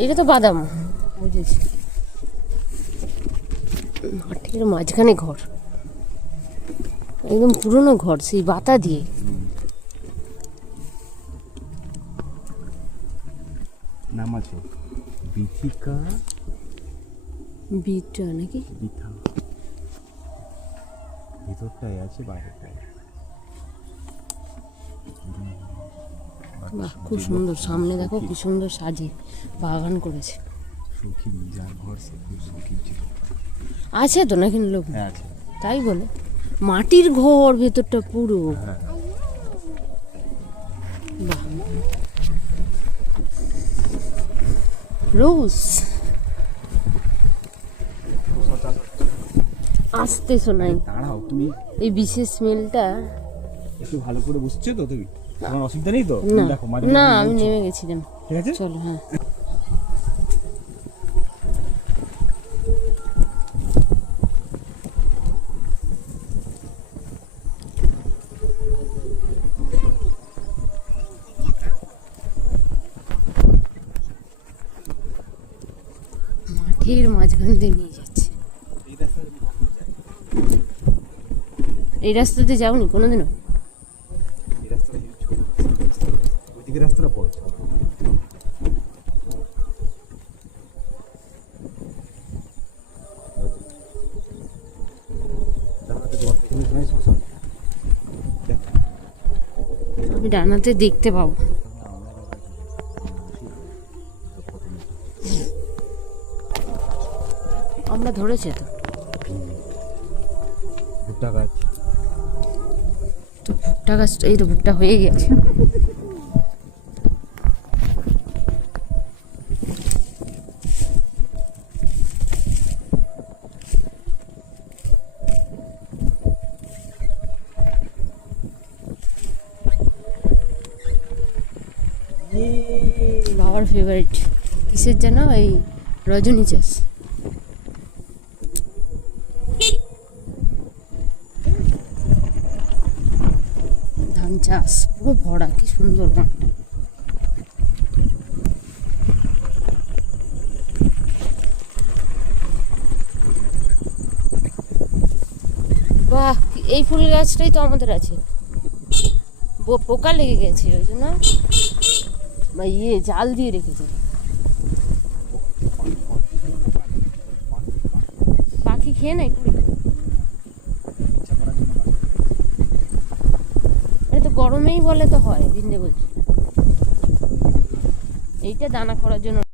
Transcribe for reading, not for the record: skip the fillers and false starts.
এটা তো বাদাম, বুঝেছি। মাঠের মাঝখানে ঘর, একদম পুরনো ঘর, সেই বাতা দিয়ে। নাম আছে বিথিকা, বিটা নাকি বিথা, ভিতরটাই আছে বাইরেটাই। বাহ, খুব সুন্দর। সামনে দেখো কি সুন্দর সাজে বাগান করেছে। সুখী যার ঘর সে খুব সুখী ছিল। আছে তো নাকি লোক? হ্যাঁ আছে। তাই বলে মাটির ঘর ভেতরটা পুরো। হ্যাঁ বাহ, রোজ আসতে শোনাই। দাঁড়াও তুমি, এই বিশেষ স্মেলটা। একটু ভালো করে বুঝছো তো তুমি? তোমার অসুবিধা নেই তো? না দেখো না, আমি নেমে গেছিলাম। ঠিক আছে চলো। হ্যাঁ, মাঠের মাঝখান দিয়ে নিয়ে যাচ্ছে। এই রাস্তাতে যাওনি কোনোদিনও? এই রাস্তাটা ছোট, ওইদিকে রাস্তাটা বড়। আমি ডানাতে দেখতে পাবো। আমরা ধরেছে তো। ভুট্টা গাছ, তো ভুট্টা গাছ, এই তো ভুট্টা হয়ে গেছে। বাবার ফেভারিট কিসের যেন, এই রজনী চাষ। ধান চাষ পুরো ভরা, কি সুন্দর মাঠটা। বাহ, এই ফুল গাছটাই তো আমাদের আছে। পোকা লেগে গেছে, ওই জন্য বা জাল দিয়ে রেখেছে। পাখি খেয়ে নাই কুড়ি। এটা তো গরমেই বলে তো হয়, বিন্দে বলছি। এইটা দানা করার জন্য।